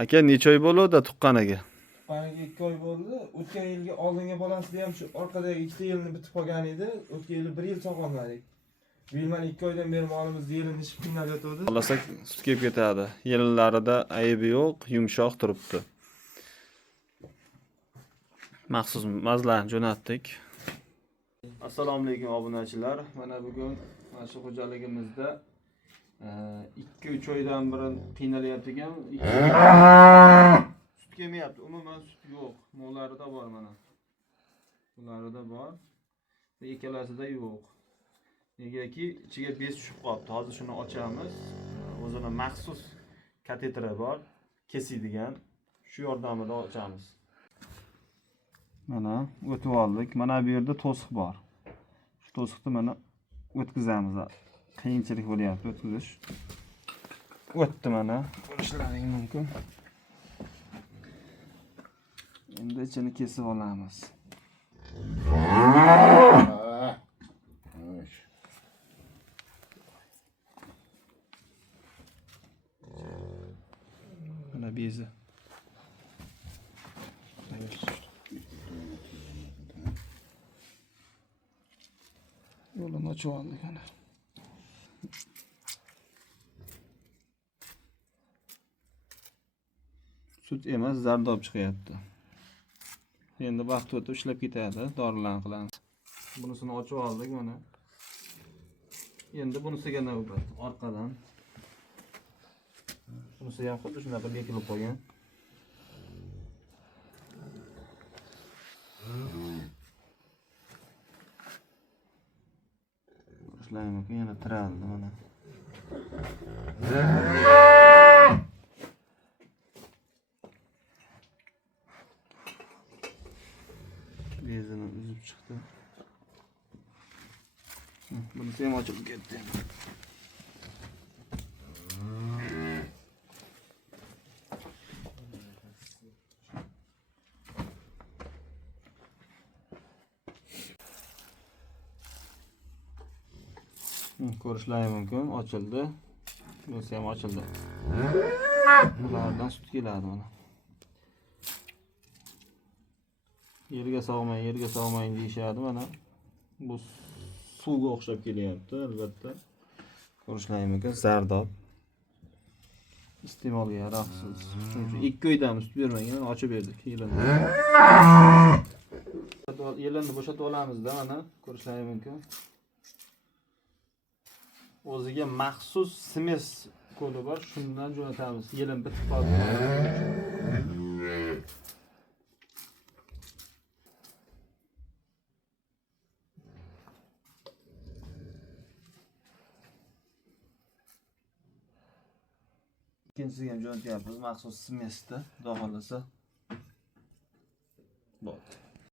Aka necha oy bo'ldi tuqqaniga? Tuqqaniga 2 oy bo'ldi. O'tgan yilgi oldingi bolansida ham shu orqadagi 2 yilni bitib qolgan edi. O'tgan yili 1 yil sog'olmadik. Bu yil mana 2 oydan beri molimiz yelinish qiynab yotadi. Xohlasak sut kelib ketadi. Yelinlarida aybi yo'q, yumshoq turibdi. Maxsus mazlarni jo'natdik. Assalomu alaykum obunachilar. Mana bugun mana shu xo'jaligimizda 2-3 oydan beri qiynalayotgan sut kelmayapti. Umuman sut yo'q. Mollarida bor mana. Bularida bor. Ikkalasida yo'q. Negaki ichiga bez tushib qolibdi. Hozir shuni ochamiz. O'zini maxsus kateteri bor, kesadigan. Shu yordamida ochamiz. Mana o'tib oldik. Mana bu yerda to'siq bor. Shu to'siqni mana o'tkazamiz. Qiyinchilik bo'lyapti o'tkazish. O'tdi mana. Ko'rishlaring mumkin. Endi ichini kesib olamiz. Mana bezi. Yo'lini ochib oldik ana. Sut emas, zardob chiqyapti. Endi vaqt o'tib ishlab ketadi, dorilarni qilamiz. Bunisini ochib oldik mana. Endi bunisiga navbat orqadan. Bunisi ham xuddi shunaqa bekilib qolgan. Ishlaymiz, yana tiraldi mana. Bezini uzib chiqdi. Bunisi ham ochilib ketdi. Ko'rishlaring mumkin, ochildi. Bunisi ham ochildi. Bulardan sut keladi mana. Yerga sog'mang deyishadi mana. Bu suvga o'xshab kelyapti albatta. Ko'rishlaring mumkin, zardob. Iste'molga yaroqsiz. Chunki 2 oydan sut bermagan, ochib berdik yelinni bo'shatib olamizda mana. Ko'rishlaring mumkin. O'ziga maxsus smes kodi bor, shundan jo'natamiz. Yelin bitib qoldi. Ikkinchisiga ham jo'natyapmiz, maxsus smesda, xudo xolasa. Bo'ldi.